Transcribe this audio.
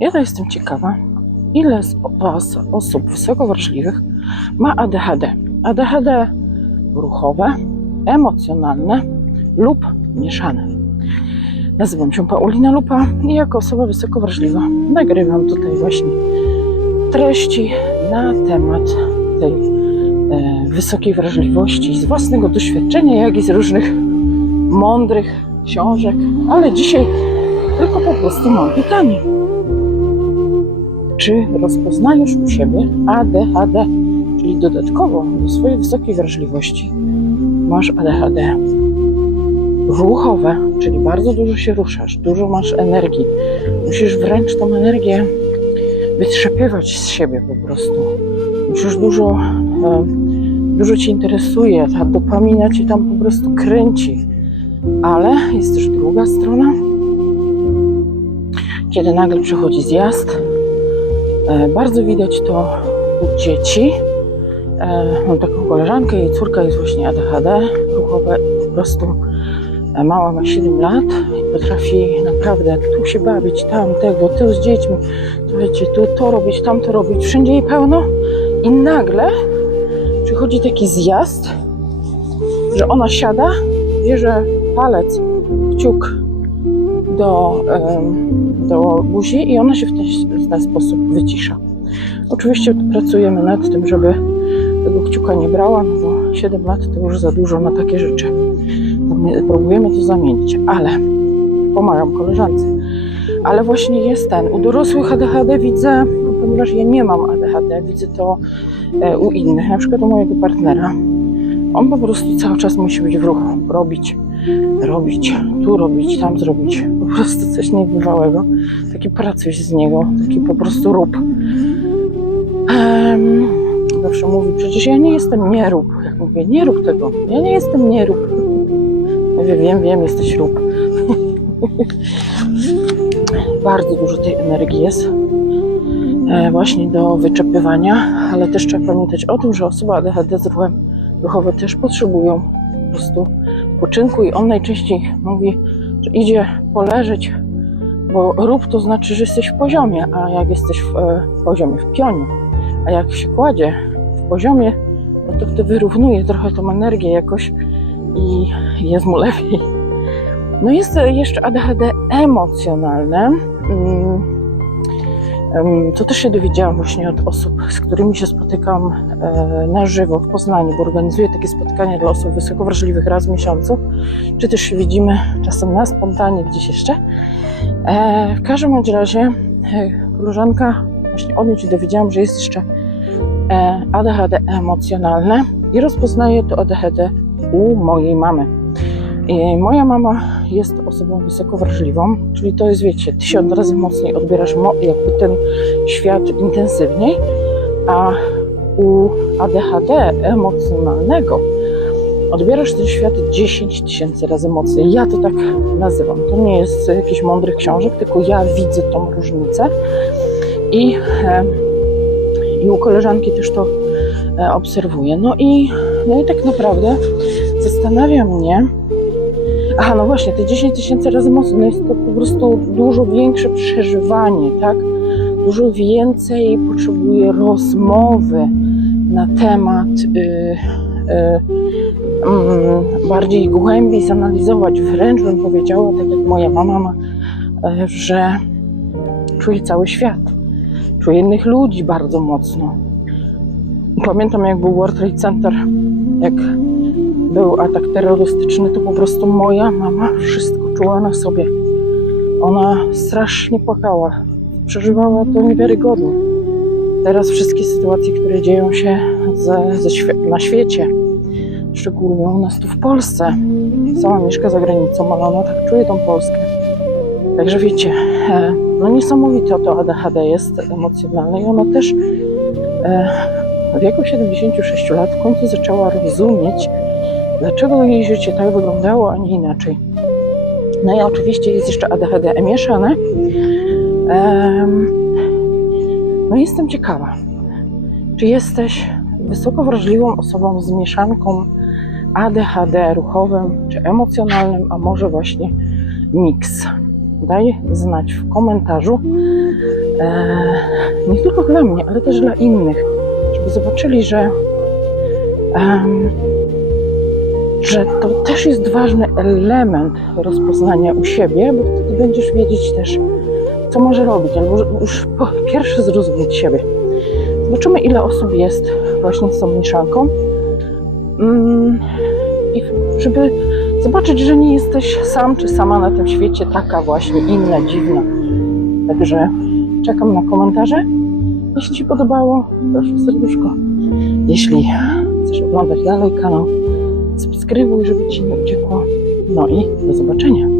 Ja to jestem ciekawa, ile z Was osób wysoko wrażliwych ma ADHD. ADHD ruchowe, emocjonalne lub mieszane. Nazywam się Paulina Lupa i jako osoba wysoko wrażliwa nagrywam tutaj właśnie treści na temat tej e, wysokiej wrażliwości z własnego doświadczenia, jak i z różnych mądrych książek, ale dzisiaj tylko po prostu mam pytanie. Czy rozpoznajesz u siebie ADHD, czyli dodatkowo do swojej wysokiej wrażliwości masz ADHD ruchowe, czyli bardzo dużo się ruszasz, dużo masz energii. Musisz wręcz tą energię wytrzepywać z siebie po prostu. Musisz dużo, e, dużo cię interesuje, ta dopamina cię tam po prostu kręci. Ale jest też druga strona, kiedy nagle przychodzi zjazd. E, bardzo widać to u dzieci. E, mam taką koleżankę, jej córka jest właśnie ADHD ruchowe po prostu e, mała ma 7 lat i potrafi naprawdę tu się bawić, tam tego, tu z dziećmi, słuchajcie, tu to robić, tam to robić, wszędzie jej pełno i nagle przychodzi taki zjazd, że ona siada, bierze palec, kciuk do, do buzi i ona się w ten, w ten sposób wycisza. Oczywiście pracujemy nad tym, żeby tego kciuka nie brała, no bo 7 lat to już za dużo na takie rzeczy. Próbujemy to zamienić, ale pomagam koleżance. Ale właśnie jest ten. U dorosłych ADHD widzę, no ponieważ ja nie mam ADHD, widzę to e, u innych, na przykład u mojego partnera. On po prostu cały czas musi być w ruchu, robić, robić, tu robić, tam zrobić. Po prostu coś niebywałego. Taki pracuj z niego, taki po prostu rób. Em, zawsze mówi, przecież ja nie jestem nie rób. Jak mówię, nie rób tego. Ja nie jestem nie rób. Mówię, wiem, wiem, jesteś rób. Bardzo dużo tej energii jest e, właśnie do wyczepywania, ale też trzeba pamiętać o tym, że osoba ADHD z ruchem ruchowe też potrzebują po prostu spoczynku i on najczęściej mówi, że idzie poleżeć, bo rób to znaczy, że jesteś w poziomie, a jak jesteś w, e, w poziomie, w pionie, a jak się kładzie w poziomie, no to wtedy wyrównuje trochę tą energię jakoś i jest mu lepiej. No jest jeszcze ADHD emocjonalne. Mm, To też się dowiedziałam właśnie od osób, z którymi się spotykam e, na żywo w Poznaniu, bo organizuję takie spotkania dla osób wysoko wrażliwych raz w miesiącu, czy też się widzimy czasem na spontanie gdzieś jeszcze. E, W każdym razie e, koleżanka, właśnie od niej się dowiedziałam, że jest jeszcze ADHD emocjonalne i rozpoznaję to ADHD u mojej mamy. I moja mama jest osobą wysoko wrażliwą, czyli to jest, wiecie, tysiąc razy mocniej odbierasz jakby ten świat intensywniej, a u ADHD emocjonalnego odbierasz ten świat 10 tysięcy razy mocniej. Ja to tak nazywam. To nie jest z jakichś mądrych książek, tylko ja widzę tą różnicę i, e, i u koleżanki też to e, obserwuję. No i, no i tak naprawdę zastanawia mnie, Aha, no właśnie, te 10 tysięcy razy mocniej, no jest to po prostu dużo większe przeżywanie, tak? Dużo więcej potrzebuje rozmowy na temat, y, y, mm, bardziej głębiej zanalizować. Wręcz bym powiedziała, tak jak moja mama ma, y, że czuje cały świat. Czuje innych ludzi bardzo mocno. Pamiętam, jak był World Trade Center, jak był atak terrorystyczny, to po prostu moja mama wszystko czuła na sobie. Ona strasznie płakała. Przeżywała to niewiarygodnie. Teraz wszystkie sytuacje, które dzieją się ze, ze świe- na świecie, szczególnie u nas tu w Polsce, sama mieszka za granicą, ale ona tak czuje tą Polskę. Także wiecie, e, no niesamowite to ADHD jest emocjonalne i ono też e, w wieku 76 lat w końcu zaczęła rozumieć, dlaczego jej życie tak wyglądało, a nie inaczej. No i oczywiście jest jeszcze ADHD mieszane. No jestem ciekawa, czy jesteś wysoko wrażliwą osobą z mieszanką ADHD ruchowym czy emocjonalnym, a może właśnie miks. daj znać w komentarzu. E, nie tylko dla mnie, ale też dla innych, żeby zobaczyli, że, że to też jest ważny element rozpoznania u siebie, bo wtedy będziesz wiedzieć też, co może robić, albo już po pierwsze zrozumieć siebie. Zobaczymy, ile osób jest właśnie z tą mieszanką. Mm, I żeby zobaczyć, że nie jesteś sam czy sama na tym świecie, taka właśnie inna, dziwna. Także czekam na komentarze. Jeśli Ci podobało, proszę serduszko. Jeśli chcesz oglądać dalej kanał, subskrybuj, żeby Ci nie uciekło. No i do zobaczenia.